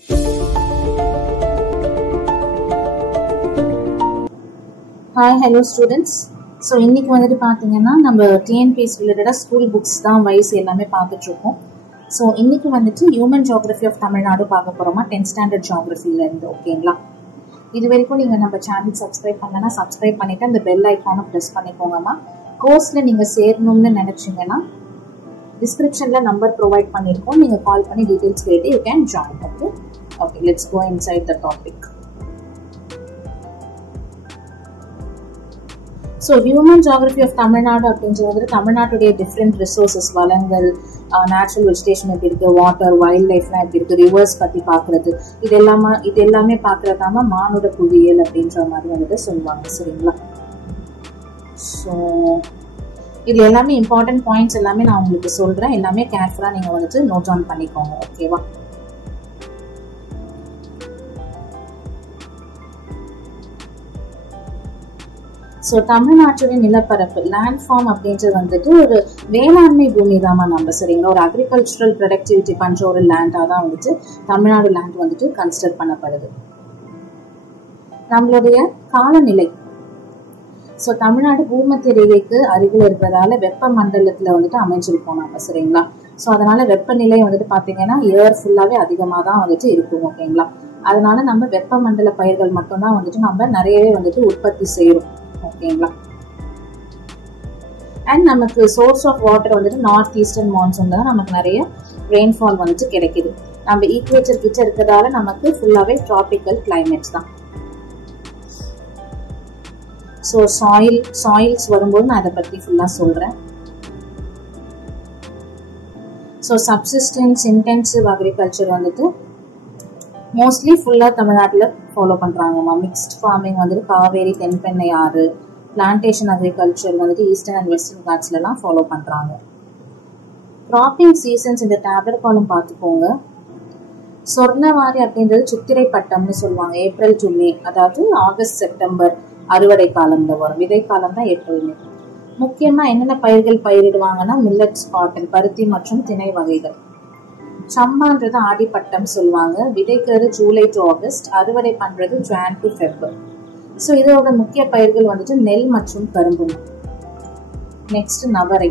Hi, hello students. So இன்னைக்கு வந்துட்டு பாத்தீங்கன்னா நம்ம TNPSC ரிலேட்டடா ஸ்கூல் புக்ஸ் தான் வைஸ் எல்லாமே பார்த்துட்டு இருக்கோம். ஸோ இன்னைக்கு வந்துட்டு ஹியூமன் ஜியோகிராஃபி ஆஃப் தமிழ்நாடு பார்க்க போறோமா 10th ஸ்டாண்டர்ட் ஜியோகிராஃபில இருந்து. ஓகேங்களா? இது வரைக்கும் நீங்க நம்ம சேனல் சப்ஸ்கிரைப் பண்ணலன்னா சப்ஸ்கிரைப் பண்ணிட்டு அந்த பெல் ஐக்கானை ப்ரெஸ் பண்ணிக்கோங்கம்மா. கோர்ஸ்ல நீங்க சேரணும்னு நினைச்சீங்கன்னா டிஸ்கிரிப்ஷன்ல நம்பர் ப்ரொவைட் பண்ணிருக்கோம். நீங்க கால் பண்ணி டீடைல்ஸ் கேட்டு you can join. Okay, let's go inside the topic. So human geography of Tamil Nadu அப்படின்றது தமிழ்நாட்டுடைய டிஃப்ரெண்ட் ரிசோர்ஸஸ், வளங்கள், நேச்சுரல் வெஜிடேஷன் எப்படி இருக்கு, வாட்டர், வைல்ட் லைஃப்லாம் எப்படி இருக்கு, ரிவர்ஸ் பத்தி பாக்குறது, இது எல்லாமே பாக்குறதாம மானுட புவியியல் அப்படின்ற மாதிரி வந்துட்டு சொல்லுவாங்க. சரிங்களா? ஸோ இது எல்லாமே இம்பார்ட்டன்ட் பாயிண்ட்ஸ் எல்லாமே நான் உங்களுக்கு சொல்றேன். எல்லாமே கேர்ஃபுல்லா நீங்க வந்துட்டு நோட் டவுன் பண்ணிக்கோங்க. ஓகேவா? ஸோ தமிழ்நாட்டுடைய நிலப்பரப்பு லேண்ட் ஃபார்ம் அப்படின்றது வந்துட்டு ஒரு வேளாண்மை பூமி தாமா நம்ம. சரிங்களா? ஒரு அக்ரிகல்ச்சரல் ப்ரொடக்டிவிட்டி பண்ற ஒரு லேண்டா தான் வந்துட்டு தமிழ்நாடு லேண்ட் வந்துட்டு கன்சிடர் பண்ணப்படுது. நம்மளுடைய காலநிலை, ஸோ தமிழ்நாடு பூமத்திய ரேகைக்கு அருகில் இருக்கிறதால வெப்ப மண்டலத்துல வந்துட்டு அமைஞ்சிருக்கோம் நம்ம. சரிங்களா? ஸோ அதனால வெப்பநிலை வந்துட்டு பாத்தீங்கன்னா இயர் ஃபுல்லாவே அதிகமாக தான் வந்துட்டு இருக்கும். ஓகேங்களா? அதனால நம்ம வெப்ப மண்டல பயிர்கள் மட்டும்தான் வந்துட்டு நம்ம நிறையவே வந்துட்டு உற்பத்தி செய்யறோம். ஓகேங்களா? அண்ட் நமக்கு சோர்ஸ் ஆஃப் வாட்டர் வந்துட்டு நார்த் ஈஸ்டர்ன் மான்சூன் தான் நமக்கு நிறைய ரெயின்ஃபால் வந்துட்டு கிடைக்குது. நம்ம ஈக்குவேட்டர் கிட்ட இருக்கிறதால நமக்கு ஃபுல்லாவே டிராபிக்கல் கிளைமேட்ஸ் தான். ஸோ சாயில்ஸ் வரும்போது நான் அதை பத்தி ஃபுல்லா சொல்றேன். ஸோ சப்சிஸ்டன்ஸ் இன்டென்சிவ் அக்ரிகல்ச்சர் வந்துட்டு மோஸ்ட்லி ஃபுல்லா தமிழ்நாட்டில் ஃபாலோ பண்றாங்கம்மா. மிக்ஸ்ட் ஃபார்மிங் வந்துட்டு காவேரி, தென்பெண்ணை ஆறு, பிளான்டேஷன் அக்ரிகல்ச்சர் வந்துட்டு ஈஸ்டர்ன் அண்ட் வெஸ்டர்ன் காட்ஸ்ல எல்லாம் ஃபாலோ பண்றாங்க. கிராப்பிங் சீசன்ஸ் இந்த டேப்லெட் காலம் பார்த்துக்கோங்க. சொர்ணவாரி அப்படின்றது சித்திரை பட்டம்னு சொல்லுவாங்க. ஏப்ரல் டு மே, அதாவது ஆகஸ்ட் செப்டம்பர் அறுவடை காலம்ல வரும். விதை காலம் தான் ஏப்ரல் மே. முக்கியமா என்னென்ன பயிர்கள் பயிரிடுவாங்கன்னா மில்லட்ஸ், காட்டன், பருத்தி மற்றும் திணை வகைகள். சம்பான்றது ஆடிப்பட்டம் சொல்லுவாங்க. விதைக்கிறது ஜூலை டு ஆகஸ்ட், அறுவடை பண்றது ஜான் டு ஃபெப்ரவரி. ஸோ இதோட முக்கிய பயிர்கள் வந்துட்டு நெல் மற்றும் கரும்பு. நெக்ஸ்ட் நவரை,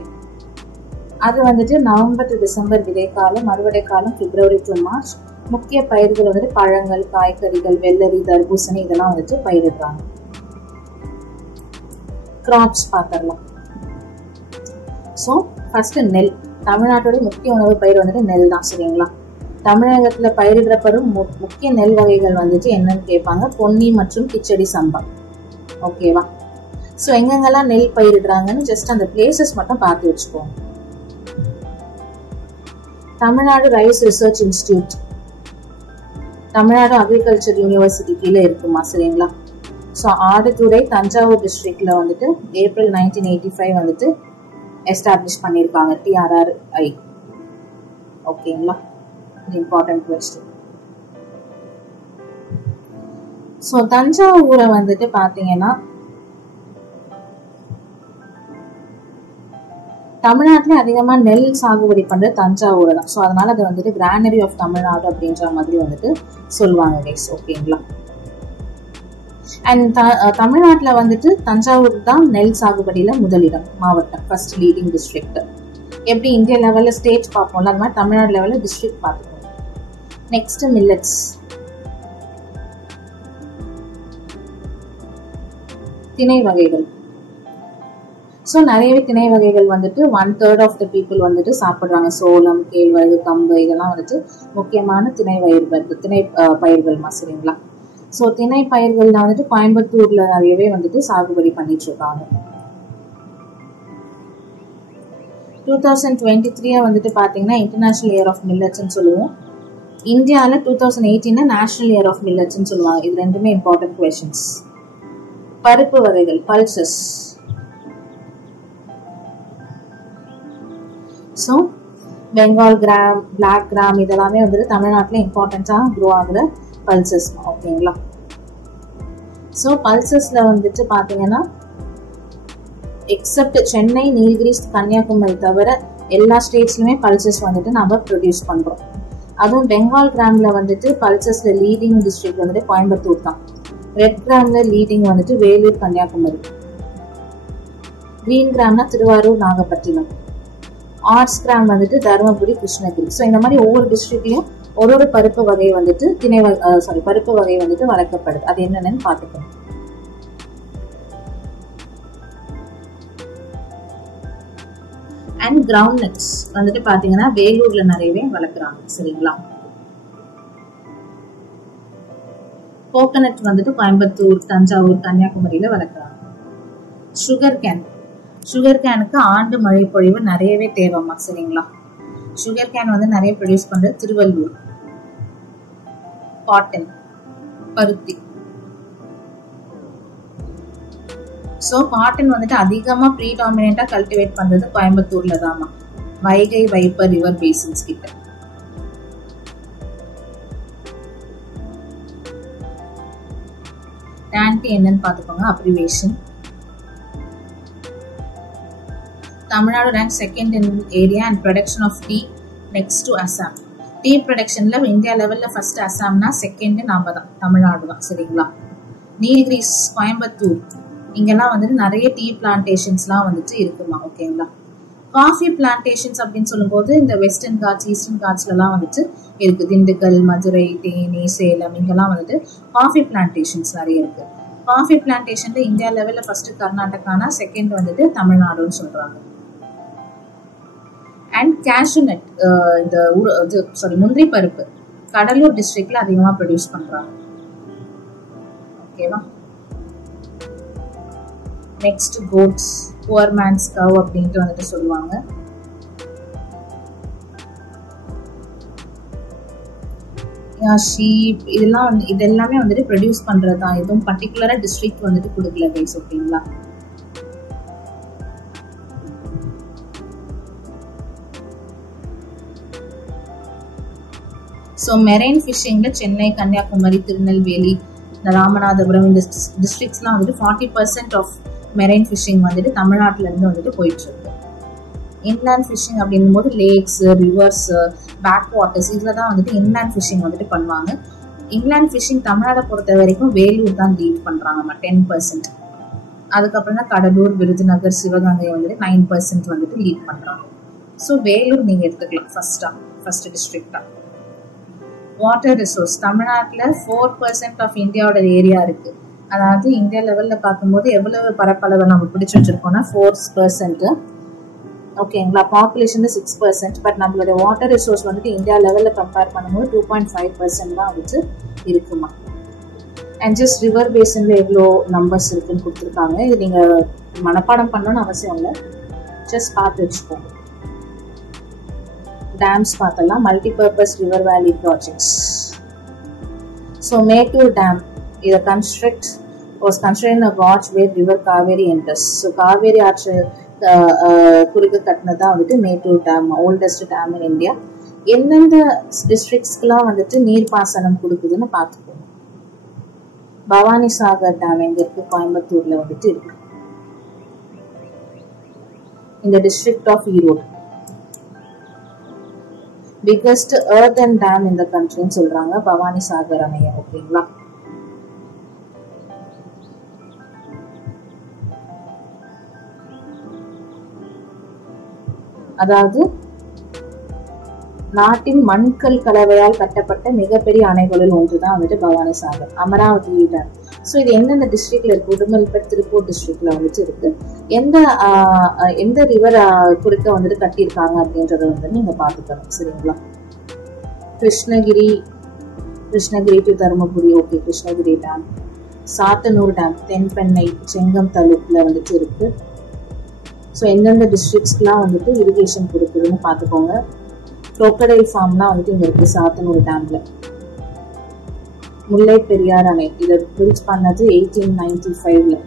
அது வந்துட்டு நவம்பர் டு டிசம்பர் விதைக்காலம், அறுவடை காலம் பிப்ரவரி டு மார்ச். முக்கிய பயிர்கள் வந்துட்டு பழங்கள், காய்கறிகள், வெள்ளரி, தர்பூசணி இதெல்லாம் வந்துட்டு பயிரிடுறாங்க. கிராப்ஸ் பார்த்துடலாம். ஸோ ஃபர்ஸ்ட் நெல். தமிழ்நாட்டுடைய முக்கிய உணவு பயிர் வந்துட்டு நெல் தான். சரிங்களா? தமிழகத்துல பயிரிடப்படும் முக்கிய நெல் வகைகள் வந்துட்டு என்னன்னு கேட்பாங்க. பொன்னி மற்றும் கிச்சடி சம்பா. ஓகேவா? ஸோ எங்கெங்கெல்லாம் நெல் பயிரிடுறாங்கன்னு ஜஸ்ட் அந்த பிளேசஸ் மட்டும் பார்த்து வச்சுக்கோங்க. Tamil Nadu rice research institute, Tamil Nadu agriculture university கீழே இருக்குமா. சரிங்களா? ஸோ ஆடுதுறை தஞ்சாவூர் டிஸ்ட்ரிக்ட்ல வந்துட்டு ஏப்ரல் 1985 வந்துட்டு எஸ்டாப்ளிஷ் பண்ணியிருக்காங்க. TRRI. ஓகேங்களா? Important question. ஸோ தஞ்சாவூரை வந்துட்டு பாத்தீங்கன்னா தமிழ்நாட்டிலே அதிகமா நெல் சாகுபடி பண்றது தஞ்சாவூர் தான். ஸோ அதனால அது வந்துட்டு கிரானரி ஆஃப் தமிழ்நாடு அப்படின்ற மாதிரி வந்துட்டு சொல்லுவாங்க கைஸ். ஓகேங்களா? அண்ட் தமிழ்நாட்டில் வந்துட்டு தஞ்சாவூர் தான் நெல் சாகுபடியில முதலிடம் மாவட்டம், ஃபர்ஸ்ட் லீடிங் டிஸ்ட்ரிக்ட். எப்படி இந்தியா லெவல்ல ஸ்டேட் பார்ப்போம்ல, அது மாதிரி தமிழ்நாடு லெவல்ல டிஸ்ட்ரிக்ட் பார்த்துக்கோங்க. Next millets. திணை வகைகள். ஸோ நிறையவே திணை வகைகள் வந்துட்டு 1/3 ஆஃப் த பீப்புள் வந்துட்டு சாப்பிடுறாங்க. சோளம், கேழ்வரகு, கம்பு இதெல்லாம் வந்துட்டு முக்கியமான திணை பயிர்கள். சரிங்களா? ஸோ திணை பயிர்கள்ல வந்துட்டு கோயம்புத்தூர்ல நிறையவே வந்துட்டு சாகுபடி பண்ணிட்டு இருக்காங்க. 2023 வந்துட்டு பாத்தீங்கன்னா இன்டர்நேஷனல் இயர் ஆஃப் மில்லட்ஸ்ன்னு சொல்லுவோம். இந்தியால 2018 நேஷனல் இயர் ஆஃப் மில்லட்ஸ்ன்னு சொல்லுவாங்க. இது ரெண்டுமே இம்பார்ட்டன்ட் கொஸ்டின்ஸ். பருப்பு வகைகள், pulses. So Bengal gram, black gram இதெல்லாமே வந்துட்டு தமிழ்நாட்டில் இம்பார்ட்டன்ஸா க்ரோ ஆகுற பல்சஸ். ஓகேங்களா? ஸோ பல்சஸ்ல வந்துட்டு பாத்தீங்கன்னா எக்ஸப்ட் சென்னை, நீலகிரிஸ், கன்னியாகுமரி தவிர எல்லா ஸ்டேட்ஸ்லயுமே பல்சஸ் வந்துட்டு நம்ம ப்ரொடியூஸ் பண்றோம். அதுவும் பெங்கால் கிராம்ல வந்துட்டு பல்சஸ்ல லீடிங் டிஸ்ட்ரிக்ட் வந்துட்டு கோயம்புத்தூர் தான். ரெட் கிராம்ல லீடிங் வந்துட்டு வேலூர், கன்னியாகுமரி. கிரீன் கிராம்னா திருவாரூர், நாகப்பட்டினம். ஆர்ட்ஸ் கிராம் வந்துட்டு தருமபுரி, கிருஷ்ணகிரி. ஸோ இந்த மாதிரி ஒவ்வொரு டிஸ்ட்ரிக்ட்லயும் ஒரு பருப்பு வகை வந்துட்டு பருப்பு வகை வந்துட்டு வளர்க்கப்படுது. அது என்னன்னு பாத்துக்கணும். அண்ட் கிரவுண்ட் நட்ஸ் வந்துட்டு பாத்தீங்கன்னா வேலூர்ல நிறையவே வளர்க்குறாங்க. சரிங்களா? கோகனட் வந்துட்டு கோயம்புத்தூர், தஞ்சாவூர், கன்னியாகுமரியில வளர்க்குறாங்க. சுகர் கேனுக்கு ஆண்டு மழை பொழிவு நிறையவே தேவைமா. சரிங்களா? சுகர் கேன் வந்து நிறைய ப்ரொடியூஸ் பண்றது திருவள்ளூர். காட்டன், பருத்தி. ஸோ காட்டன் வந்துட்டு அதிகமா ப்ரீடாமினா கல்டிவேட் பண்றது கோயம்புத்தூர்ல தாமா, வைகை, வைப்பர் ரிவர் பேசின்ஸ் கிட்ட. டான்டி என்னன்னு பாத்துக்கோங்க. Abbreviation. Tamil Nadu rank second in area and production of tea next to Assam. Tea ப்ரொடக்ஷன்ல இந்தியா லெவல்ல ஃபர்ஸ்ட் அசாம்னா, செகண்ட் நாம தான், தமிழ்நாடு தான். சரிங்களா? நீல்கிரிஸ், கோயம்புத்தூர் இங்கெல்லாம் வந்துட்டு நிறைய டீ பிளான்டேஷன்ஸ்லாம் வந்துட்டு இருக்குமா. ஓகேங்களா? காஃபி பிளான்டேஷன்ஸ் அப்படின்னு சொல்லும்போது இந்த வெஸ்டர்ன் காட்ஸ், ஈஸ்டர்ன் காட்ஸ்லாம் வந்துட்டு இருக்கு. திண்டுக்கல், மதுரை, தேனி, சேலம் இங்கெல்லாம் வந்துட்டு காஃபி பிளான்டேஷன்ஸ் நிறைய இருக்கு. காஃபி பிளான்டேஷன்ல இந்தியா லெவல்ல ஃபர்ஸ்ட் கர்நாடகானா, செகண்ட் வந்துட்டு தமிழ்நாடுன்னு சொல்றாங்க. அண்ட் கேஷ்யூ நட், முந்திரி பருப்பு கடலூர் டிஸ்ட்ரிக்ட்ல அதிகமா ப்ரொடியூஸ் பண்றாங்க. ஓகேவா? நெக்ஸ்ட் கோட்ஸ், புவர் மேன்ஸ் கவ் அப்படின்ட்டு வந்துட்டு சொல்லுவாங்க. ஷீப் இதெல்லாமே வந்துட்டு ப்ரொடியூஸ் பண்றது தான். எதுவும் பர்டிகுலரா டிஸ்ட்ரிக்ட் வந்துட்டு கொடுக்கல கைஸ். ஓகேங்களா? ஸோ மெரைன் ஃபிஷிங்ல சென்னை, கன்னியாகுமரி, திருநெல்வேலி, ராமநாதபுரம் இந்த டிஸ்ட்ரிக்ட்ஸ்லாம் வந்துட்டு 40% ஆஃப் மெரைன் ஃபிஷிங் வந்துட்டு தமிழ்நாட்டில இருந்து வந்துட்டு போயிட்டு இருக்கு. இன்லேண்ட் ஃபிஷிங் அப்படின்னும் போது லேக்ஸ், ரிவர்ஸ், பேக் வாட்டர்ஸ் இதுல தான் வந்துட்டு இன்லேண்ட் ஃபிஷிங் வந்துட்டு பண்ணுவாங்க. இன்லேண்ட் ஃபிஷிங் தமிழ்நாடை பொறுத்த வரைக்கும் வேலூர் தான் லீட் பண்றாங்கம்மா, 10%. அதுக்கப்புறம் தான் கடலூர், விருதுநகர், சிவகங்கை வந்துட்டு 9% வந்துட்டு லீட் பண்றாங்க. ஸோ வேலூர் நீங்க எடுத்துக்கலாம் ஃபர்ஸ்ட் டிஸ்ட்ரிக்டா. வாட்டர் ரிசோர்ஸ் தமிழ்நாட்டில் 4% ஆஃப் இந்தியாவோட ஏரியா இருக்கு. அதாவது இந்தியா லெவல்ல பார்க்கும்போது எவ்வளவு பரப்பளவை நம்ம பிடிச்சு வச்சிருக்கோம்னா 4%. ஓகேங்களா? பாப்புலேஷன் 6%. பட் நம்மளோட வாட்டர் ரிசோர்ஸ் வந்துட்டு இந்தியா லெவல்ல கம்பேர் பண்ணும்போது 2.5% தான் வந்துட்டு இருக்குமா. அண்ட் ஜஸ்ட் ரிவர் பேசின்ல எவ்வளோ நம்பர்ஸ் இருக்குன்னு கொடுத்துருக்காங்க. இது நீங்க மனப்பாடம் பண்ணணும்னு அவசியம் இல்லை, ஜஸ்ட் பார்த்து வச்சுக்கோங்க. டேம்ஸ் பார்த்தலாம். Multipurpose river valley projects. So Mettur dam இதை was constructed in a gauge where river Kaveri enters. So Kaveri ஆற்று குறுக்க கட்டினதான் வந்துட்டு Mettur dam, oldest dam in India. எந்தெந்த டிஸ்ட்ரிக்ட்ஸ்க்குலாம் வந்துட்டு நீர்ப்பாசனம் கொடுக்குதுன்னு பார்த்துக்கோங்க. பவானி சாகர் டேம் எங்க இருக்கு? கோயம்புத்தூர்ல வந்துட்டு இருக்கு. இந்த district of Erode. Biggest earthen dam இந்த கண்ட்ரின்னு சொல்றாங்க பவானி சாகர் அணையை. ஓகேங்களா? அதாவது நாட்டின் மண்கல் கலவையால் கட்டப்பட்ட மிகப்பெரிய அணைகளில் ஒன்றுதான் வந்துட்டு பவானி சாகர், அமராவதி டேம். ஸோ இது எந்தெந்த டிஸ்ட்ரிக்ட்ல இருக்கு? உடுமல்பேட், திருப்பூர் டிஸ்ட்ரிக்ட்ல வந்துட்டு இருக்கு. எந்த ரிவர் குறுக்க வந்துட்டு கட்டியிருக்காங்க அப்படின்றத வந்து நீங்க பாத்துக்கணும். சரிங்களா? Krishnagiri to Dharmapuri. Okay, Krishnagiri dam. Sathanur dam Thenpennai, Chengam தாலுக்ல வந்துட்டு இருக்கு. ஸோ எந்தெந்த டிஸ்ட்ரிக்ட்ஸ்க்குலாம் வந்துட்டு இரிகேஷன் கொடுக்குதுன்னு பார்த்துக்கோங்க. crocodile ஃபார்ம்லாம் வந்துட்டு இங்கே இருக்குது சாத்தனூர் டேம்ல. முல்லை பெரியார் அணை இதை பில்ட் பண்ணது 1895ல.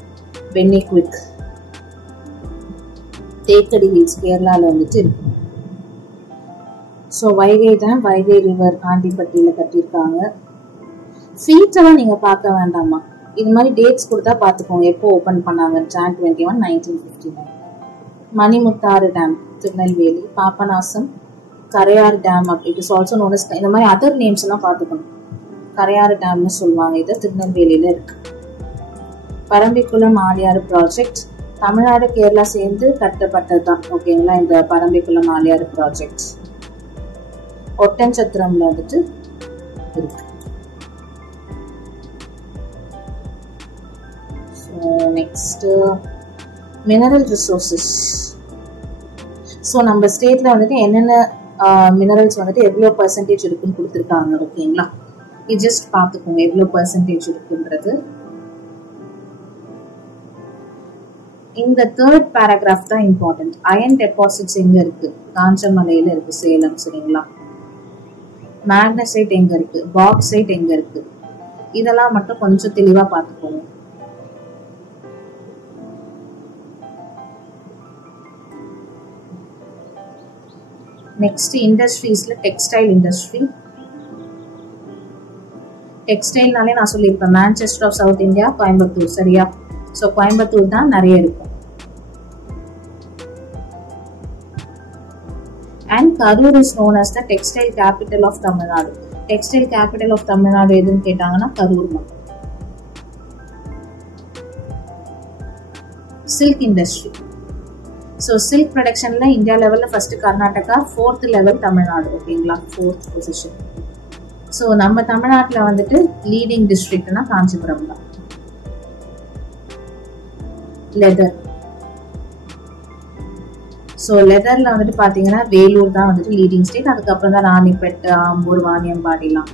பென்னிக்விக், தேக்கடி ஹில்ஸ் கேரளாவில் வந்துட்டு இருக்கு. So Vaigai dam, Vaigai river ஆண்டிப்பட்டியில் கட்டியிருக்காங்க. ஃபீட்டெல்லாம் நீங்கள் பார்க்க வேண்டாமா, இது மாதிரி டேட்ஸ் கொடுத்தா பார்த்துக்கோங்க எப்போ ஓப்பன் பண்ணாங்க. Jan 21, 1959. Manimuthar dam Tirunelveli. Papanasam Karaiyar dam, it is also known as, இந்த மாதிரி அதர் நேம்ஸ் எல்லாம் பார்த்துக்கணும். கரையாறு டேம்னு சொல்லுவாங்க. இது திருநெல்வேலியில இருக்கு. பரம்பிக்குளம் ஆழியாறு ப்ராஜெக்ட் தமிழ்நாடு கேரளா சேர்ந்து கட்டப்பட்டது தான். ஓகேங்களா, இந்த பரம்பிக்குளம் ஆழியாறு ப்ராஜெக்ட் ஒட்டன்சத்திரம்ல வந்துட்டு இருக்கு. Next mineral resources. ஸோ நம்ம ஸ்டேட்ல வந்துட்டு என்னென்ன மினரல்ஸ் வந்துட்டு எவ்வளோ பர்சன்டேஜ் இருக்குன்னு கொடுத்துருக்காங்க. ஓகேங்களா, இது ஜஸ்ட் பார்த்துக்கோங்க எவ்வளோ பர்சன்டேஜ் இருக்குன்றது. இந்த தேர்ட் பேராகிராஃப் தான் இம்பார்ட்டன்ட். அயன் டெபாசிட்ஸ் எங்க இருக்கு? காஞ்சமலையில இருக்கு, சேலம். சரிங்களா, மேக்னசைட் எங்க இருக்கு? பாக்சைட் எங்க இருக்கு? இதெல்லாம் மட்டும் கொஞ்சம் தெளிவா பார்த்துக்கோங்க. நெக்ஸ்ட் இண்டஸ்ட்ரீஸ்ல டெக்ஸ்டைல் இண்டஸ்ட்ரி. டெக்ஸ்டைல்னாலே நான் சொல்லியிருப்பேன் Manchester of South India, Coimbatore. சரியா, ஸோ கோயம்புத்தூர் தான் நிறைய இருக்கும். And Karur is known as the textile capital of Tamil Nadu. Textile capital of Tamil Nadu எதுன்னு கேட்டாங்கன்னா கரூர் தான். Silk industry. ஸோ சில்க் ப்ரொடக்ஷன்ல இந்தியா லெவல்ல first Karnataka, 4th level Tamil Nadu. ஓகேங்களா, 4th பொசிஷன். ஸோ நம்ம தமிழ்நாட்டில் வந்துட்டு லீடிங் டிஸ்ட்ரிக்ட்னா காஞ்சிபுரம் தான். லெதர். ஸோ லெதர்ல வந்துட்டு பாத்தீங்கன்னா வேலூர் தான் வந்துட்டு லீடிங் ஸ்டேட். அதுக்கப்புறம் தான் ராணிப்பேட், ஆம்பூர், வாணியம்பாடிலாம்.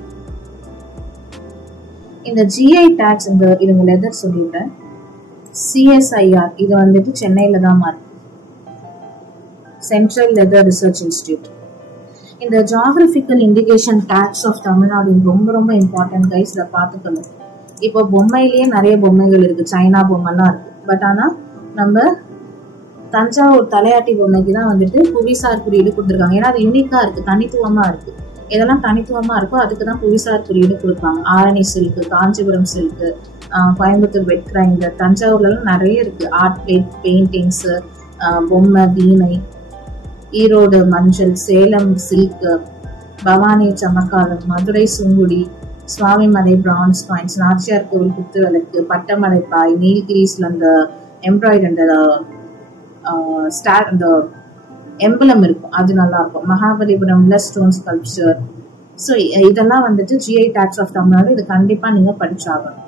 இந்த ஜிஐ டேக்ஸ், இந்த இதுங்க லெதர் சொல்லிட்டேன். சிஎஸ்ஐஆர் இது வந்துட்டு சென்னையில தான் மாறும், சென்ட்ரல் லெதர் ரிசர்ச் இன்ஸ்டிடியூட். இந்த geographical indication tags of Tamil Nadu ரொம்ப ரொம்ப இம்பார்ட்டன்ட் கைஸ், இதை பார்த்துக்கணும். இப்போ பொம்மையிலேயே நிறைய பொம்மைகள் இருக்கு, சைனா பொம்மைலாம் இருக்கு. பட் ஆனா நம்ம தஞ்சாவூர் தலையாட்டி பொம்மைக்கு தான் வந்துட்டு புவிசார் குறியீடு கொடுத்துருக்காங்க. ஏன்னா அது யூனிக்கா இருக்கு, தனித்துவமா இருக்கு. எதெல்லாம் தனித்துவமா இருக்கோ அதுக்கு தான் புவிசார் குறியீடு கொடுப்பாங்க. Arani silk, Kanchipuram silk, Coimbatore wet grinder, தஞ்சாவூர்ல எல்லாம் நிறைய இருக்கு. ஆர்ட் பிளேட், பெயிண்டிங்ஸ், பொம்மை, வீணை. ஈரோடு மஞ்சள், சேலம் சில்க், பவானி சமக்காலம், மதுரை சுங்குடி, சுவாமிமலை பிரான்ஸ் காயின்ஸ், நாச்சியார் கோவில் குத்து விளக்கு, பட்டமலை பாய், நீல்கிரிஸ்ல அந்த எம்ப்ராய்டரி அந்த எம்பலம் இருக்கும், அது நல்லா இருக்கும். மகாபலிபுரம்ல ஸ்டோன் ஸ்கல்ப்சர். ஸோ இதெல்லாம் வந்துட்டு ஜிஐ டேக்ஸ் ஆஃப் தமிழ்நாடு. இது கண்டிப்பா நீங்க படிச்சாகணும்.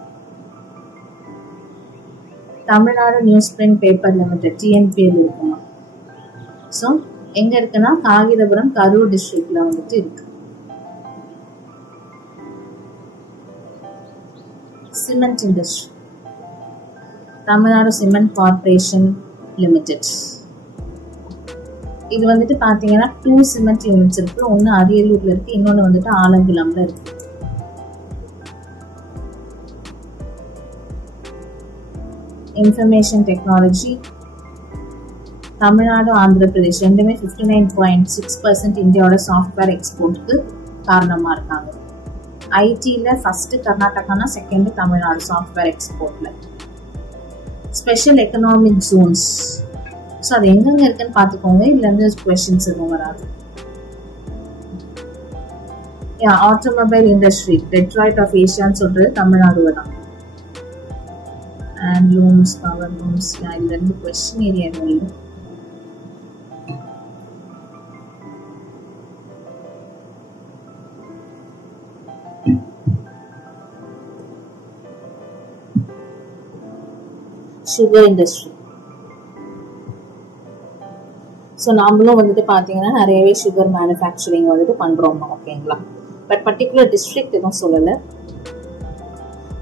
Tamil Nadu newsprint paper limited, TNPL இருக்குமா. ஸோ எங்க இருக்குன்னா காகிதபுரம், கரூர் டிஸ்ட்ரிக்ட்ல வந்துட்டு இருக்கு. Cement industry, Tamil Nadu cement corporation limited. இது வந்துட்டு பாத்தீங்கன்னா 2 சிமெண்ட் யூனிட்ஸ் இருக்கு. ஒன்னு அரியலூர்ல இருக்கு, இன்னொன்னு வந்துட்டு ஆலங்குளம்ல இருக்கு. இன்ஃபர்மேஷன் டெக்னாலஜி, தமிழ்நாடு, ஆந்திர பிரதேஷ் ரெண்டுமே 59.6% இந்தியாவோட சாஃப்ட்வேர் எக்ஸ்போர்ட்டுக்கு காரணமா இருக்காங்க. ஐடில ஃபர்ஸ்ட் கர்நாடகானா, செகண்ட் தமிழ்நாடு சாஃப்ட்வேர் எக்ஸ்போர்ட்ல. ஸ்பெஷல் எக்கனாமிக் ஜோன்ஸ், ஸோ அது எங்கெங்க இருக்குன்னு பார்த்துக்கோங்க. இதுல இருந்து கொஸ்டின்ஸ் எதுவும் வராது. ஆட்டோமொபைல் இண்டஸ்ட்ரி, டெட்ராய்ட் ஆஃப் ஏஷியான்னு சொல்றது தமிழ்நாடு தான். அண்ட் லூம்ஸ், பவர் லூம்ஸ், இதுல இருந்து கொஸ்டின் ஏரியா எதுவும் இல்லை. Sugar industry. ஸோ நாமளும் வந்துட்டு பார்த்தீங்கன்னா நிறையவே சுகர் மேனுஃபேக்சரிங் வந்துட்டு பண்றோம். ஓகேங்களா, பட் பர்டிகுலர் டிஸ்ட்ரிக்ட் எதுவும் சொல்லலை.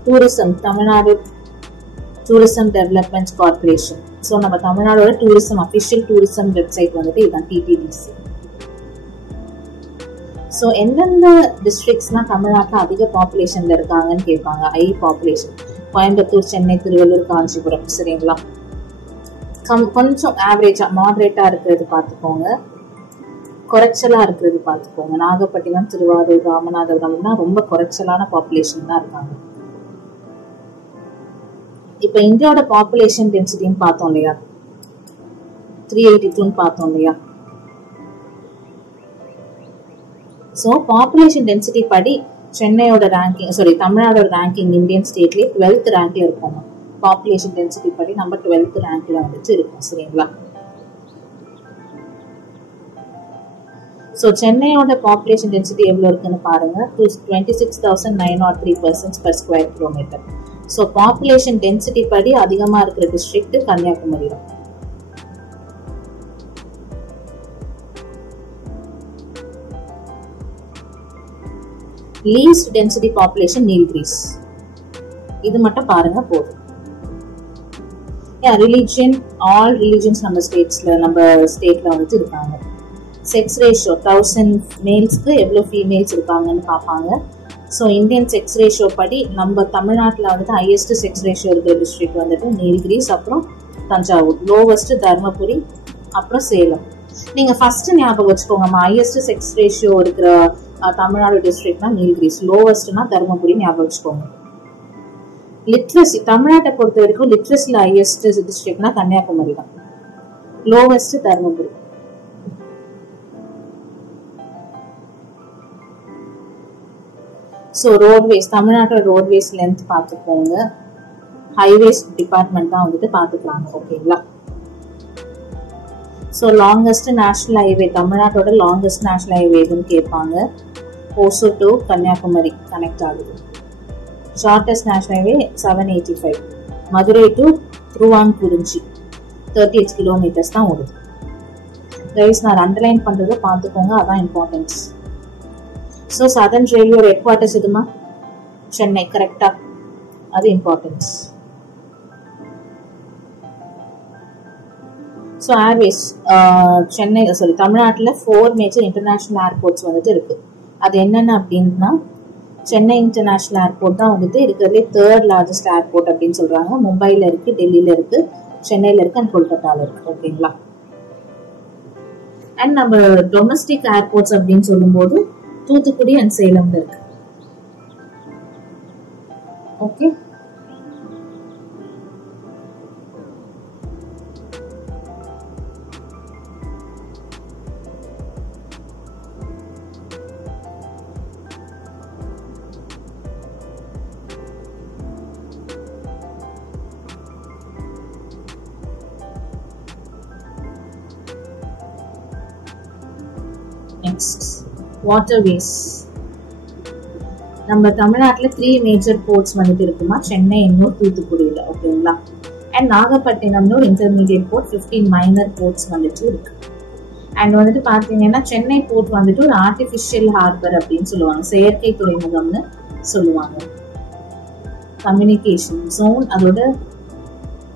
Tourism, Tamil Nadu tourism development corporation. So நம்ம தமிழ்நாடோட டூரிசம் அஃபிஷியல் டூரிசம் வெப்சைட் வந்துட்டு இதுதான், டிடிடிசி. ஸோ எந்தெந்த டிஸ்ட்ரிக்ட்ஸ்லாம் தமிழ்நாட்டில் அதிக பாப்புலேஷன்ல இருக்காங்கன்னு கேட்பாங்க. பாப்புலேஷன் கோயம்புத்தூர், சென்னை, திருவள்ளூர், காஞ்சிபுரம். சரிங்களா, கொஞ்சம் ஆவரேஜா மாடரேட்டா இருக்கிறது பார்த்துக்கோங்க, குறைச்சலா இருக்கிறது பார்த்துக்கோங்க. நாகப்பட்டினம், திருவாரூர், ராமநாதபுரம் தான் ரொம்ப குறைச்சலான பாப்புலேஷன் தான் இருக்காங்க. இப்ப இந்தியாவோட பாப்புலேஷன் டென்சிட்டின்னு பார்த்தோம் இல்லையா, 382 பார்த்தோம் இல்லையா. ஸோ பாப்புலேஷன் டென்சிட்டி படி சென்னையோட ரேங்கிங் தமிழ்நாடோட ரேங்கிங் இந்தியன் ஸ்டேட்லேயே 12th ரேங்க்ல இருக்கும். பாப்புலேஷன் டென்சிட்டி படி நம்ம 12th ரேங்க்ல வந்துட்டு இருக்கும். சரிங்களா? ஸோ சென்னையோட பாப்புலேஷன் டென்சிட்டி எவ்வளோ இருக்குன்னு பாருங்க. 26,903 persons per square kilometer. So population density படி அதிகமாக இருக்கிற டிஸ்ட்ரிக்ட் கன்னியாகுமரி தான். Least density population Nilgiris. இது மட்டும் பாருங்க போதும். ரிலிஜியன், ஆல் ரிலிஜியன்ஸ் நம்ம ஸ்டேட்ல வந்துட்டு இருக்காங்க. செக்ஸ் ரேஷியோ 1000 மேல்ஸ்க்கு எவ்வளோ ஃபீமேல்ஸ் இருக்காங்கன்னு பார்ப்பாங்க. ஸோ இந்தியன் செக்ஸ் ரேஷியோ படி நம்ம தமிழ்நாட்டில் வந்துட்டு ஹையஸ்ட் செக்ஸ் ரேஷியோ இருக்கிற டிஸ்ட்ரிக்ட் வந்துட்டு நீலகிரிஸ், அப்புறம் தஞ்சாவூர், லோவஸ்ட் தர்மபுரி, அப்புறம் சேலம். நீங்க ஃபர்ஸ்ட் ஞாபகம் வச்சுக்கோங்க, ஹையஸ்ட் செக்ஸ் ரேஷியோ இருக்கிற தமிழ்நாடு டிஸ்ட்ரிக்ட்னா நீலகிரிஸ், லோவஸ்ட்னா தர்மபுரி ஞாபகம் வச்சுக்கோங்க. லிட்ரஸி தமிழ்நாட்டை பொறுத்த வரைக்கும் லிட்ரஸில ஹையஸ்ட் டிஸ்ட்ரிக்ட்னா கன்னியாகுமரி தான், லோவஸ்ட் தர்மபுரி. ஸோ ரோட்வேஸ், தமிழ்நாட்டோட ரோட்வேஸ் லென்த் பார்த்துக்கோங்க. ஹைவேஸ் டிபார்ட்மெண்ட் தான் வந்துட்டு பார்த்துக்கிறாங்க. ஓகேங்களா? ஸோ லாங்கஸ்ட் நேஷனல் ஹைவே, தமிழ்நாட்டோட லாங்கஸ்ட் நேஷனல் ஹைவே எதுன்னு கேட்பாங்க. ஓசூர் டு கன்னியாகுமரி கனெக்ட் ஆகுது. Shortest national highway 785, Madurai to Thiruvankurinji 38 kilometres தான் ஓடுது. கைஸ் நான் அண்டர்லைன் பண்றதை பார்த்துக்கோங்க, அதான் importance. So southern railway headquarters எதுமா? சென்னை. கரெக்டா? அது இம்பார்ட்டன்ஸ். ஸோ ஏர்வேஸ் சென்னை தமிழ்நாட்டில் 4 மேஜர் இன்டர்நேஷனல் ஏர்போர்ட்ஸ் வந்துட்டு இருக்கு. அது என்னென்ன அப்படின்னா, சென்னை இன்டர்நேஷனல் ஏர்போர்ட் தான் வந்துட்டு இருக்கிறதுலே 3rd லார்ஜஸ்ட் ஏர்போர்ட் அப்படின்னு சொல்றாங்க. மும்பைல இருக்கு, டெல்லியில இருக்கு, சென்னையில இருக்கு அண்ட் கொல்கத்தால இருக்கு. ஓகேங்களா? அண்ட் நம்ம டொமஸ்டிக் ஏர்போர்ட்ஸ் அப்படின்னு சொல்லும்போது தூத்துக்குடி அண்ட் சேலம்ல இருக்கு. Okay, next waterways. நம்ம தமிழ்நாட்டில் 3 மேஜர் போர்ட்ஸ் வந்துட்டு இருக்குமா, சென்னை, எண்ணூர், தூத்துக்குடியில். ஓகேங்களா? அண்ட் நாகப்பட்டினம்னு ஒரு இன்டர்மீடியட் போர்ட், 15 மைனர் போர்ட்ஸ் வந்துட்டு இருக்கு. அண்ட் வந்துட்டு பார்த்தீங்கன்னா சென்னை போர்ட் வந்துட்டு ஒரு ஆர்டிஃபிஷியல் ஹார்பர் அப்படின்னு சொல்லுவாங்க, செயற்கை துறைமுகம்னு சொல்லுவாங்க. கம்யூனிகேஷன் ஜோன், அதோட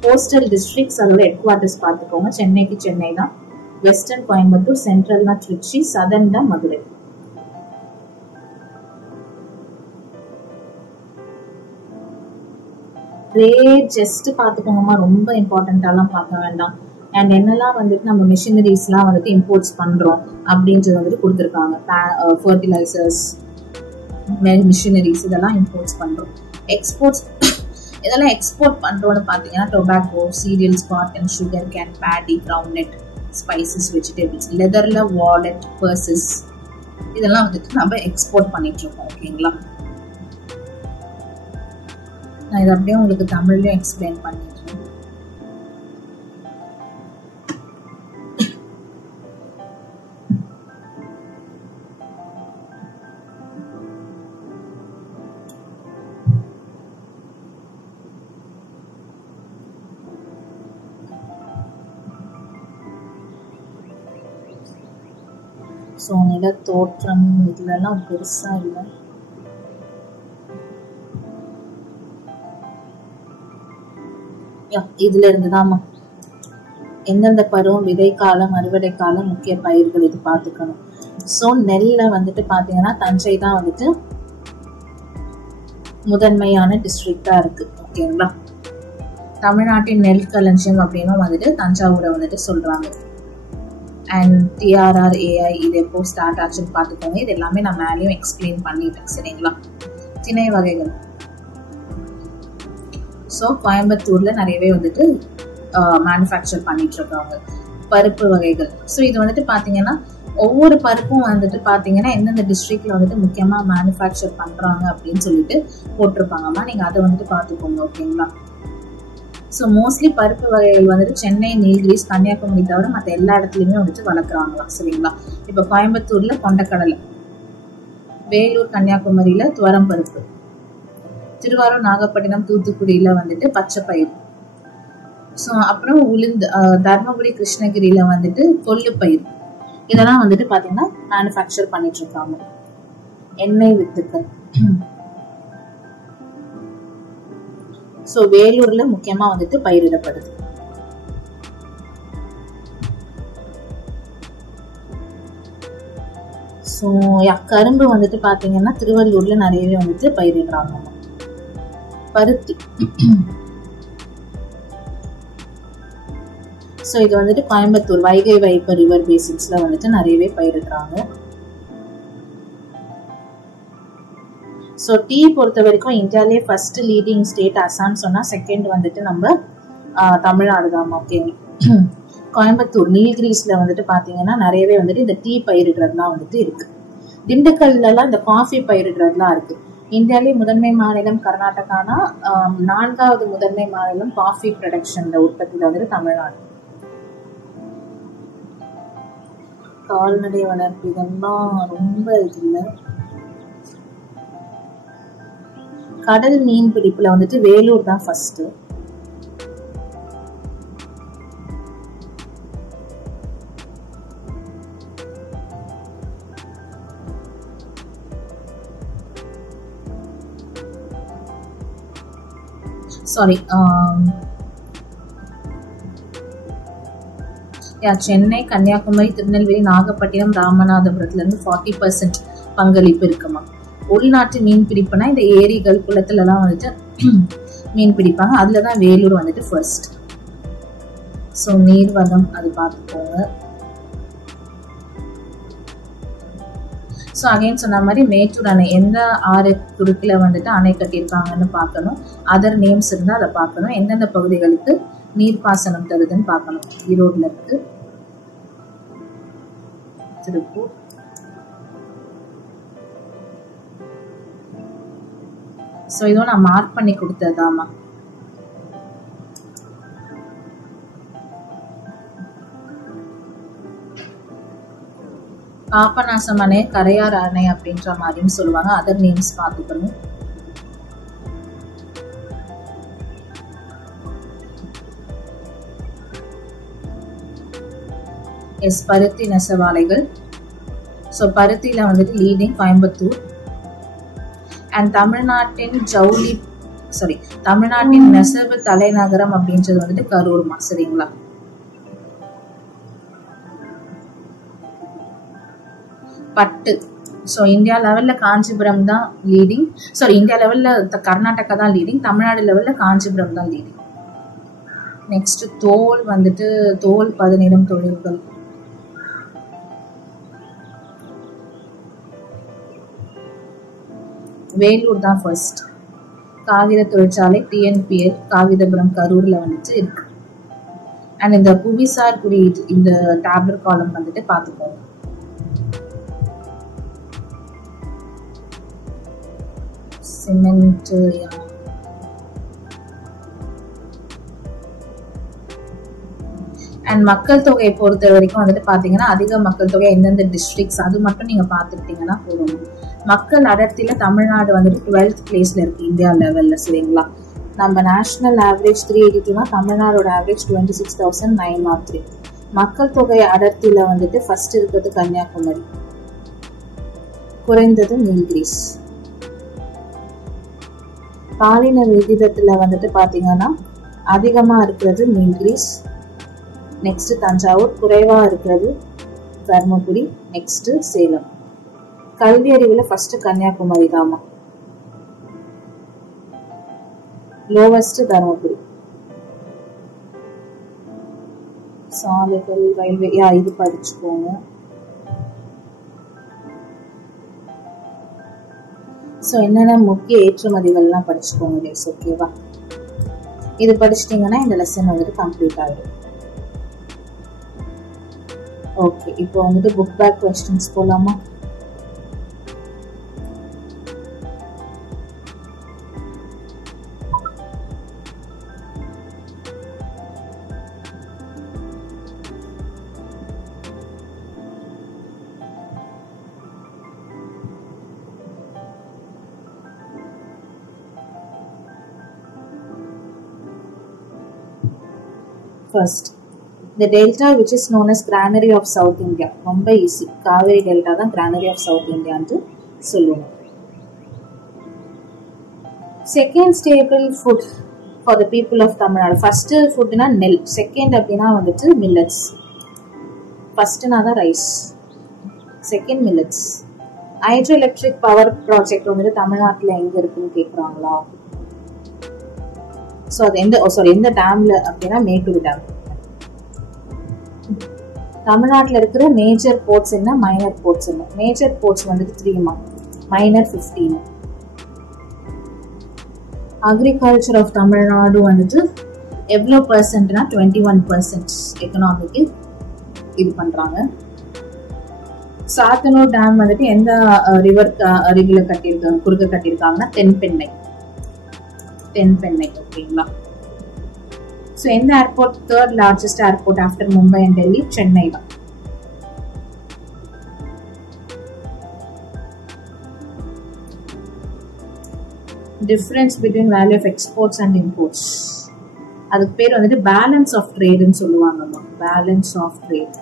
கோஸ்டல் டிஸ்ட்ரிக்ட்ஸ், அதோட ஹெட் குவார்ட்டர்ஸ் பார்த்துக்கோங்க. சென்னைக்கு சென்னை தான், வெஸ்டர்ன் கோயம்புத்தூர், சென்ட்ரல்னா திருச்சி, சதர்ன் தான் மதுரை. ட்ரேட் ஜஸ்ட் பார்த்துக்கோங்கம்மா, ரொம்ப இம்பார்ட்டண்ட்டாலாம் பார்க்க வேண்டாம். அண்ட் என்னெல்லாம் வந்துட்டு நம்ம மிஷினரிஸ்லாம் வந்துட்டு இம்போர்ட்ஸ் பண்ணுறோம் அப்படின்றது வந்துட்டு கொடுத்துருக்காங்க. ஃபர்டிலைசர்ஸ், மிஷினரிஸ் இதெல்லாம் இம்போர்ட்ஸ் பண்ணுறோம். எக்ஸ்போர்ட்ஸ் இதெல்லாம் எக்ஸ்போர்ட் பண்ணுறோன்னு பார்த்தீங்கன்னா tobacco, cereals, cotton, sugar cane, paddy, groundnut, spices, vegetables, லெதரில் வாலெட், பர்சஸ் இதெல்லாம் வந்துட்டு நம்ம எக்ஸ்போர்ட் பண்ணிட்டு இருக்கோம். ஓகேங்களா? நான் இதை அப்படியே உங்களுக்கு தமிழ்லயும் எக்ஸ்பிளைன் பண்ணிடுறேன். ஸோ நில தோற்றம் இதுலலாம் பெருசா இல்லை. இதுல இருந்துதாம்மா எந்தெந்த பருவம், விதை காலம், அறுவடை காலம், முக்கிய பயிர்கள் இது பார்த்துக்கணும். ஸோ நெல்ல வந்துட்டு பாத்தீங்கன்னா தஞ்சை தான் வந்துட்டு முதன்மையான டிஸ்ட்ரிக்டா இருக்கு. ஓகேங்களா? தமிழ்நாட்டின் நெல் களஞ்சியம் அப்படின்னும் வந்துட்டு தஞ்சாவூரை வந்துட்டு சொல்றாங்க. அண்ட் TRR AI இது எப்போ ஸ்டார்ட் ஆச்சுன்னு பார்த்துக்கோங்க. இது எல்லாமே நான் மேலேயும் எக்ஸ்பிளைன் பண்ணிட்டேன். சரிங்களா? திணை வகைகள். ஸோ கோயம்புத்தூர்ல நிறையவே வந்துட்டு மேனுஃபேக்சர் பண்ணிட்டு இருக்காங்க. பருப்பு வகைகள். ஸோ இது வந்துட்டு பார்த்தீங்கன்னா ஒவ்வொரு பருப்பும் வந்துட்டு பாத்தீங்கன்னா எந்தெந்த டிஸ்ட்ரிக்ட்ல வந்துட்டு முக்கியமா மேனுஃபேக்சர் பண்றாங்க அப்படின்னு சொல்லிட்டு போட்டிருப்பாங்கம்மா. நீங்க அதை வந்துட்டு பாத்துக்கோங்க. ஓகேங்களா? ஸோ மோஸ்ட்லி பருப்பு வகைகள் வந்துட்டு சென்னை, நீல்கிரிஸ், கன்னியாகுமரி தவிர மற்ற எல்லா இடத்துலையுமே வந்துட்டு வளர்க்குறாங்களாம். சரிங்களா? இப்போ கோயம்புத்தூர்ல கொண்டக்கடலை, வேலூர் கன்னியாகுமரியில துவரம் பருப்பு, திருவாரூர் நாகப்பட்டினம் தூத்துக்குடியில வந்துட்டு பச்சை பயிர், ஸோ அப்புறம் உளுந்து, தர்மபுரி கிருஷ்ணகிரியில வந்துட்டு கொள்ளு பயிர், இதெல்லாம் வந்துட்டு பாத்தீங்கன்னா மேனுஃபேக்சர் பண்ணிட்டு இருக்காங்க. எண்ணெய் வித்துக்கள், ஸோ வேலூர்ல முக்கியமா வந்துட்டு பயிரிடப்படுது. ஸோ கரும்பு வந்துட்டு பாத்தீங்கன்னா திருவள்ளூர்ல நிறையவே வந்துட்டு பயிரிடுறாங்க. பருத்தி, ஸோ இது வந்துட்டு கோயம்புத்தூர் வைகை வைப்பர் ரிவர் பேசிக்ஸ்ல வந்துட்டு நிறையவே பயிரிடுறாங்க. ஸோ டீ பொறுத்த வரைக்கும் இந்தியாவிலே ஃபர்ஸ்ட் லீடிங் ஸ்டேட் அசாம் சொன்னா, செகண்ட் வந்துட்டு நம்ம தமிழ்நாடு தான். ஓகே, கோயம்புத்தூர் நீல்கிரிஸ்ல வந்துட்டு பாத்தீங்கன்னா நிறையவே வந்துட்டு இந்த டீ பயிரிடுறதுலாம் வந்துட்டு இருக்கு. திண்டுக்கல்ல எல்லாம் இந்த காஃபி பயிரிடுறதுலாம் இருக்கு. இந்தியாவிலே முதன்மை மாநிலம் கர்நாடகானா, 4வது முதன்மை மாநிலம் காஃபி ப்ரொடக்ஷன்ல உற்பத்தியில வந்துட்டு தமிழ்நாடு. கால்நடை வளர்ப்பு இதெல்லாம் ரொம்ப இது இல்லை. கடல் மீன் பிடிப்புல வந்துட்டு வேலூர் தான் ஃபர்ஸ்ட். சாரி, சென்னை, கன்னியாகுமரி, திருநெல்வேலி, நாகப்பட்டினம், ராமநாதபுரத்துல இருந்து 40% பங்களிப்பு இருக்குமா. உள்நாட்டு மீன் பிடிப்புனா இந்த ஏரிகள், குளத்துல எல்லாம் வந்துட்டு மீன் பிடிப்பாங்க. அதுலதான் வேலூர் வந்துட்டு ஃபர்ஸ்ட். ஸோ நீர்வளம் அது பார்த்துக்கோங்க. ஸோ அகைன் சொன்ன மாதிரி மேட்டூர் அணை எந்த ஆறு குறுக்கில வந்துட்டு அணை கட்டியிருக்காங்கன்னு பார்க்கணும். அதர் நேம்ஸ் இருந்தால் அதை பார்க்கணும். எந்தெந்த பகுதிகளுக்கு நீர்ப்பாசனம் தருதுன்னு பார்க்கணும். ஈரோடுல இருக்கு, திருப்பூர், ஸோ இதுவும் நான் மார்க் பண்ணி கொடுத்ததாமா. பாபநாசம் அணை, கரையார் அணை அப்படின்ற மாதிரின்னு சொல்லுவாங்க. அதர் நேம்ஸ் பார்த்துக்கணும். எஸ், பருத்தி நெசவாலைகள். ஸோ பருத்தியில வந்துட்டு லீடிங் கோயம்புத்தூர். அண்ட் தமிழ்நாட்டின் நெசவு தலைநகரம் அப்படின்றது வந்துட்டு கரூர்மா. சரிங்களா? பட்டு, ஸோ இந்தியா லெவல்ல காஞ்சிபுரம் தான் லீடிங். சாரி, இந்தியா லெவல்ல கர்நாடகா தான் லீடிங். தமிழ்நாடு லெவல்ல காஞ்சிபுரம் தான் லீடிங். நெக்ஸ்ட் தோல் வந்துட்டு தோல் பதனிடும் தொழில்கள். வேலூர் தான் ஃபர்ஸ்ட். காகித தொழிற்சாலை டிஎன்பிஎல் காகிதபுரம் கரூர்ல வந்துட்டு இருக்கு. அண்ட் இந்த புவிசார் குறியீடு இந்த டேப்லெட் காலம் வந்துட்டு பார்த்துக்கோங்க. சிமெண்ட், அண்ட் மக்கள் தொகையை பொறுத்த வரைக்கும் வந்துட்டு பாத்தீங்கன்னா அதிக மக்கள் தொகை எந்தெந்த டிஸ்ட்ரிக்ட்ஸ் அது மட்டும் நீங்க பாத்துக்கிட்டீங்கன்னா போதும். மக்கள் அடர்த்தியில தமிழ்நாடு வந்துட்டு 12th பிளேஸ்ல இருக்கு இந்தியா லெவல்ல. சரிங்களா? நம்ம நேஷனல் ஆவரேஜ் 382னா தமிழ்நாடோட ஆவரேஜ் 26,903. மக்கள் தொகை அடர்த்தியில வந்துட்டு ஃபர்ஸ்ட் இருக்கிறது கன்னியாகுமரி, குறைந்தது நீல்கிரிஸ். பாலின விகிதத்துல வந்துட்டு பாத்தீங்கன்னா அதிகமா இருக்கிறது நீல்கிரிஸ், நெக்ஸ்ட் தஞ்சாவூர், குறைவா இருக்கிறது தர்மபுரி, நெக்ஸ்ட் சேலம். கல்வி அறிவுல ஃபர்ஸ்ட் கன்னியாகுமரி தாமா, லோவஸ்ட் தர்மபுரி. சாலைகள், ரயில்வே, இது படிச்சுக்கோங்க. ஸோ என்னென்ன முக்கிய ஏற்றுமதிகள்லாம் படிச்சுக்கோங்க கைஸ். ஓகேவா? இது படிச்சிட்டிங்கன்னா இந்த லெசன் வந்துட்டு கம்ப்ளீட் ஆகிடும். ஓகே, இப்போ வந்துட்டு புக் பேக் கொஸ்டின்ஸ் போலாமா? First, the delta which is known as granary of South India. ரொம்ப ஈஸி. காவேரி டெல்டா தான் granary of South India ன்னு சொல்லுவோம். Second staple food for the people of Tamil Nadu. First foodனா நெல், second அப்படின்னா வந்துட்டு millets. ஃபர்ஸ்ட்னா தான் rice, second millets. Hydro electric power project வந்துட்டு தமிழ்நாட்டில் எங்க இருக்குன்னு கேட்குறாங்களா? ஸோ அது எந்த டேம்ல அப்படின்னா மேட்டூர் டேம். தமிழ்நாட்டில் இருக்கிற மேஜர் போர்ட்ஸ் என்ன, மைனர் போர்ட்ஸ் என்ன? மேஜர் போர்ட்ஸ் வந்துட்டு 3, மைனர் 15. அக்ரிகல்ச்சர் ஆஃப் தமிழ்நாடு வந்துட்டு எவ்வளோ பர்சன்ட்னா 21% எக்கனாமிக்கு இது பண்றாங்க. சாத்தனூர் டேம் வந்துட்டு எந்த ரிவர் அருகில கட்டியிருக்காங்க, குறுக்க கட்டியிருக்காங்கன்னா தென்பெண்ணை. ஓகேங்களா? ஸோ எந்த airport third largest airport after Mumbai and Delhi? Chennai தான். Difference between value of exports and imports, அதுக்கு பேர் வந்துட்டு பேலன்ஸ் ஆஃப் ட்ரேட்னு சொல்லுவாங்கம்மா. பேலன்ஸ் ஆஃப் ட்ரேட்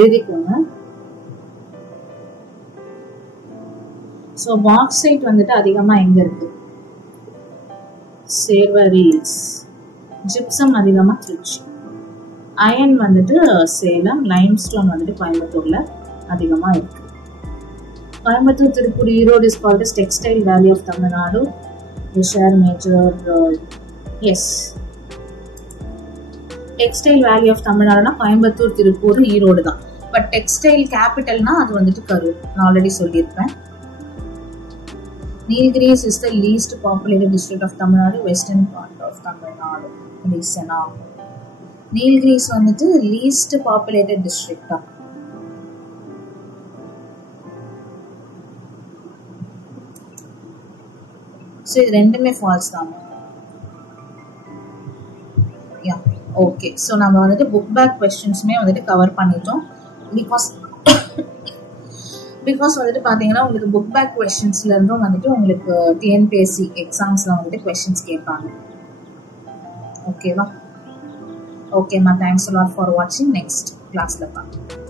எழுதிக்கோங்க. ஸோ பாக்சைட் வந்துட்டு அதிகமாக எங்க இருக்கு? சேவரீஸ். ஜிப்சம் அதிகமாக திருச்சி. அயன் வந்துட்டு சேலம். லைம்ஸ்டோன் வந்துட்டு கோயம்புத்தூர்ல அதிகமா இருக்கு. Coimbatore, Tiruppur, Erode is called as textile valley of Tamil Nadu. They share major textile valley of Tamil Nadu Coimbatore, Tiruppur, Erode தான். பட் டெக்ஸ்டைல் கேபிட்டல்னா அது வந்துட்டு கரூர். நான் ஆல்ரெடி சொல்லியிருப்பேன். Nilgiris is the least populated district of Tamil Nadu, western part of Tamil Nadu. Listen. Nilgiris வந்துட்டு least populated district. So இது ரெண்டுமே falls தான். யா, okay. So நம்ம வந்துட்டு புக் பேக் கொஸ்டின்ஸுமே வந்துட்டு கவர் பண்ணிட்டோம். பிகாஸ் வந்துட்டு பார்த்தீங்கன்னா உங்களுக்கு புக் பேக் கொஸ்டின்ஸ்ல இருந்தும் வந்துட்டு உங்களுக்கு டிஎன்பிஎஸ்சி எக்ஸாம்ஸ்ல வந்துட்டு கொஸ்டின்ஸ் கேட்பாங்க. ஓகேவா? ஓகேம்மா, thanks a lot for watching. Next கிளாஸ்ல பார்க்கலாம்.